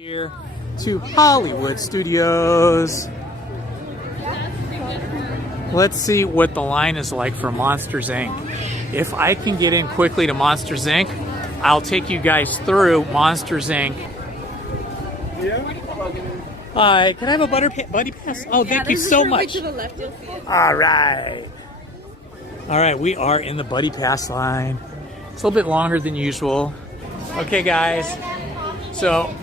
Here to Hollywood Studios. Let's see what the line is like for Monsters Inc. If I can get in quickly to Monsters Inc., I'll take you guys through Monsters Inc. Hi, can I have a buddy pass? Oh, thank you so much. To the left, you'll see it. All right, we are in the buddy pass line. It's a little bit longer than usual. Okay, guys, so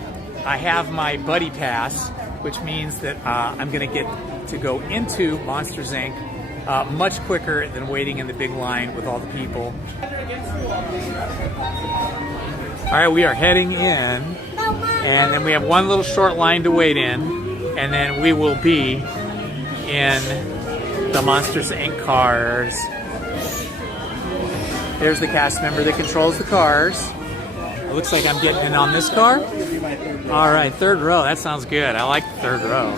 I have my buddy pass, which means that I'm going to get to go into Monsters Inc. Much quicker than waiting in the big line with all the people. All right, we are heading in, and then we have one little short line to wait in, and then we will be in the Monsters Inc. cars. There's the cast member that controls the cars. It looks like I'm getting in on this car. All right, third row. That sounds good. I like the third row.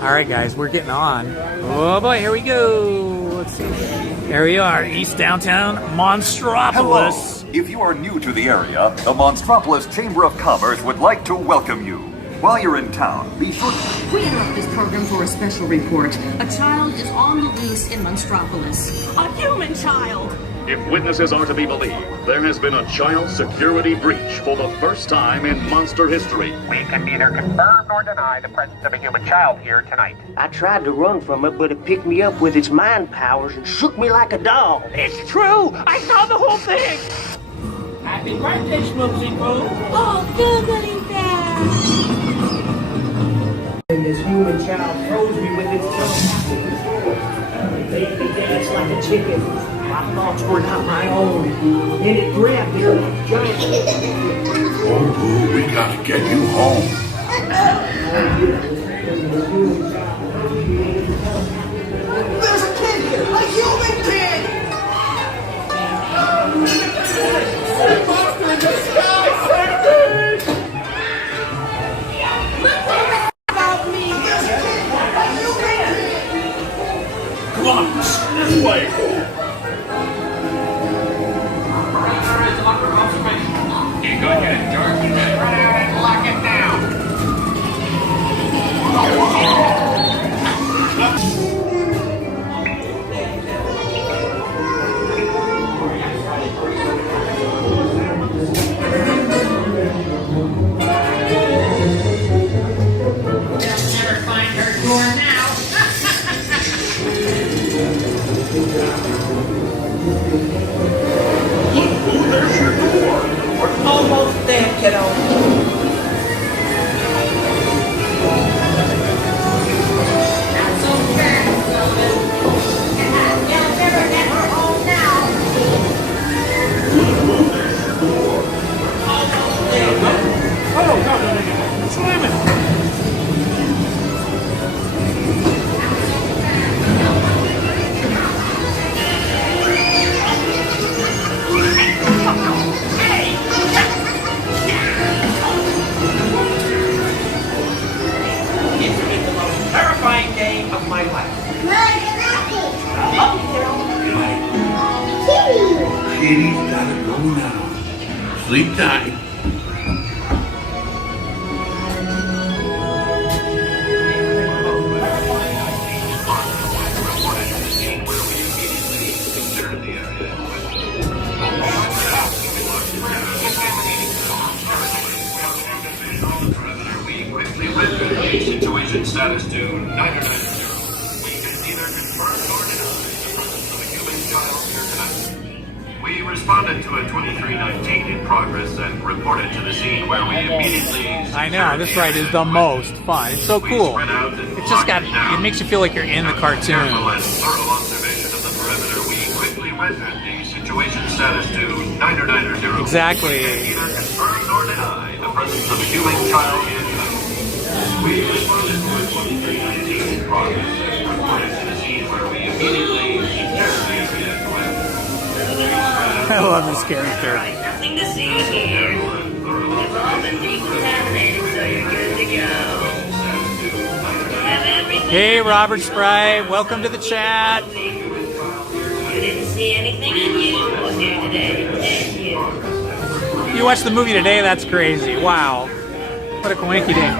All right, guys, we're getting on. Oh boy, here we go. Let's see. There we are, East Downtown Monstropolis. Hello. If you are new to the area, the Monstropolis Chamber of Commerce would like to welcome you. While you're in town, be sure to... We interrupt this program for a special report. A child is on the loose in Monstropolis. A human child! If witnesses are to be believed, there has been a child security breach for the first time in monster history. We can neither confirm nor deny the presence of a human child here tonight. I tried to run from it, but it picked me up with its mind powers and shook me like a dog. It's true! I saw the whole thing! Happy birthday, Schmoozy Boo! Oh, googly bear! And this human child froze me with its tongue. It made me dance like a chicken. My thoughts were not my own. And it grabbed me like a giant. Oh, Boo, we gotta get you home. There's a kid here! A human kid! Monster in the sky! About me! There's a kid! A human kid! Come on, this way! Go ahead, George. Just run out and lock it down. They'll never find her door now. Look, Boo, there's your door! Almost there, kiddo. Not so fast, Logan. You'll never get her home now. Look, Boo, there's your door! Almost there. Oh, no. Slam it. It's been the most terrifying day of my life. Kitty's gotta go now. Sleep tight. Situation status to 990. We can neither confirm nor deny the presence of a human child here tonight. We responded to a 2319 in progress and reported to the scene where we immediately... I know, this ride is the most fun. It's so cool. It just it makes you feel like you're in the cartoon. Careful and thorough observation of the perimeter, we quickly rendered the situation status to 990. Exactly. We can neither confirm nor deny the presence of a human child here tonight. We responded to a 2319 in progress and reported to the scene where we immediately interrogated the I love this character. Nothing to see here. You've all been decontaminated, so you're good to go. Have everything. Hey, Robert Spry, welcome to the chat. You didn't see anything unusual here today, did you? You watched the movie today? That's crazy. Wow. What a coinky dink.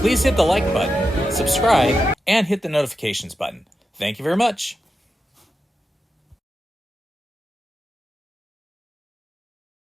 Please hit the like button, subscribe, and hit the notifications button. Thank you very much.